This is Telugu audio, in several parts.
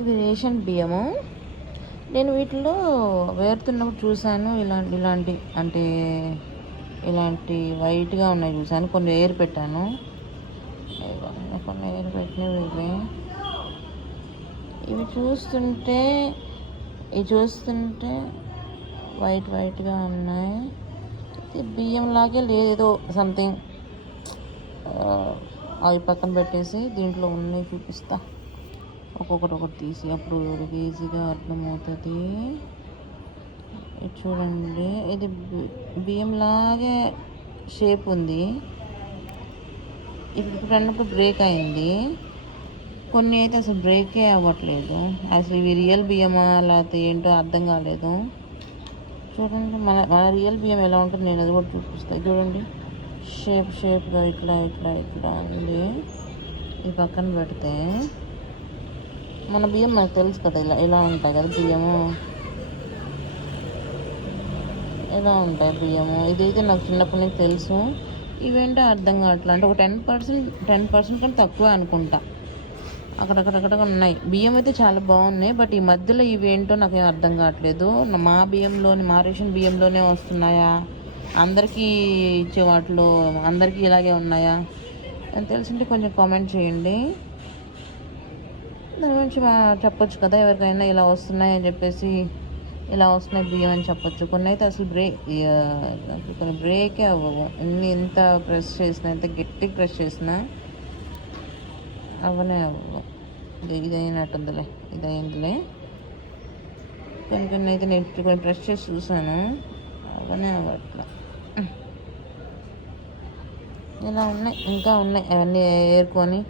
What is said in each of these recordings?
ఇవి రేషన్ బియ్యము. నేను వీటిలో వేరుతున్నప్పుడు చూశాను ఇలాంటి ఇలాంటి అంటే ఇలాంటి వైట్గా ఉన్నాయి చూశాను కొన్ని వేరు పెట్టాను. కొన్ని వేరు పెట్టినవి ఇవి. ఇవి చూస్తుంటే ఇవి చూస్తుంటే వైట్ వైట్గా ఉన్నాయి. ఇది బియ్యం లాగే లేదు ఏదో సంథింగ్ అవి పక్కన పెట్టేసి దీంట్లో ఉన్నాయి చూపిస్తా. ఒక్కొక్కటి ఒకటి తీసి అప్పుడు ఈజీగా అర్థమవుతుంది. ఇది చూడండి ఇది బియ్యంలాగే బియ్యం లాగే షేప్ ఉంది. ఇప్పుడు ఇప్పుడు అన్నప్పుడు బ్రేక్ అయింది. కొన్ని అయితే అసలు బ్రేకే అవ్వట్లేదు. అసలు ఇవి రియల్ బియ్యమా లేకపోతే ఏంటో అర్థం కాలేదు. చూడండి మన మన రియల్ బియ్యం ఎలా ఉంటుంది నేను అది కూడా చూపిస్తాను చూడండి. షేప్ షేప్గా ఇట్లా ఇట్లా ఇట్లా ఉంది. ఇది పక్కన పెడితే మన బియ్యం మనకు తెలుసు కదా ఇలా ఇలా ఉంటాయి కదా బియ్యము. ఎలా ఉంటాయి బియ్యము. ఇదైతే నాకు చిన్నప్పటి నుంచి తెలుసు. ఇవేంటో అర్థం కావట్లేదు. అంటే ఒక టెన్ పర్సెంట్ టెన్ పర్సెంట్ కంటే తక్కువ అనుకుంటా. అక్కడక్కడక్కడ ఉన్నాయి. బియ్యం అయితే చాలా బాగున్నాయి బట్ ఈ మధ్యలో ఇవేంటో నాకు ఏం అర్థం కావట్లేదు. మా బియ్యంలోని మా రేషన్ బియ్యంలోనే వస్తున్నాయా? అందరికీ ఇచ్చే వాటిలో అందరికీ ఇలాగే ఉన్నాయా? అని తెలిసింటే కొంచెం కామెంట్ చేయండి. దాని గురించి చెప్పొచ్చు కదా ఎవరికైనా ఇలా వస్తున్నాయి అని చెప్పేసి ఇలా వస్తున్నాయి బియ్యం అని చెప్పొచ్చు. కొన్ని అయితే అసలు బ్రేక్ కొన్ని బ్రేకే అవ్వవు. ఎన్ని ఎంత ప్రెస్ చేసినా ఎంత గట్టిగా ప్రెస్ చేసినా అవనే అవ్వవు. ఇది ఇదైనట్టుందిలే ఇదైందిలే. కొన్ని కొన్ని అయితే నేను కొన్ని ప్రెస్ చేసి చూసాను అవనే అవ్వట్లా. ఇలా ఉన్నాయి ఇంకా ఉన్నాయి అవన్నీ ఏరుకొని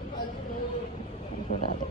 చూడాలి.